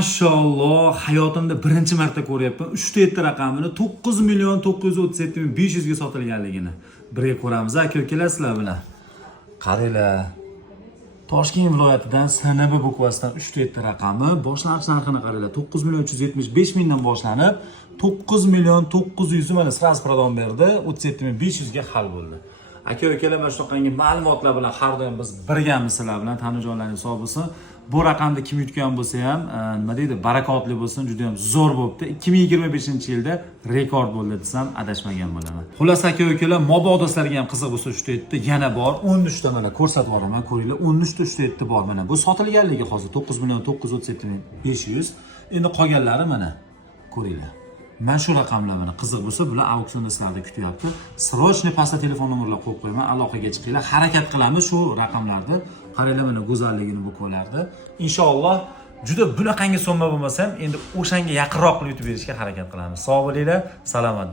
Maşalloh, hayotimda birinchi marta ko'ryapman. 3 ta raqamini 9.937.500 ga sotilganligini. Birga ko'ramiz aka-ukalar sizlar bilan. Qaranglar. Toshkent viloyatidan SNB bukvasidan 3 ta raqami boshlang'ich narxini qaranglar. 9.375.000 dan boshlanib 9.900 mana sraz prodon berdi. 37.500 ga hal bo'ldi. Aka-ukalar mana shunaqangi ma'lumotlar bilan har doim biz birgamiz sizlar bilan. Tanijo'nlaringiz sog' bo'lsin. Bu raqamda kim yutgan bo'lsa ham, nima deydi, barakotli bo'lsin, juda ham zo'r bo'libdi. 2025-yilda rekord bo'ldi desam adashmagan bo'laman. Xullas aka-ukalar, mobodo sizlarga ham qiziq bo'lsa 3 ta yana bor. 13 ta mana ko'rsatib yuboraman, ko'ringlar. 13 ta 3 ta bor mana. Bu sotilganligi hozir 9.937.500. Endi qolganlari mana. Ko'ringlar. Mana shu raqamlar mana qiziq bo'lsa, bular auksionda sizlarni kutyapti. Srochniy pastda telefon nomerlar qo'yib qo'yaman, aloqaga chiqinglar. Harakat qilamiz shu raqamlarni. Qaranglar mana go'zalligini bu ko'lardi. Inshaalloh juda bunaqangi summa bo'lmasa ham endi o'shanga yaqinroq qilib yutib berishga harakat qilamiz. Sog' bo'linglar, salomat.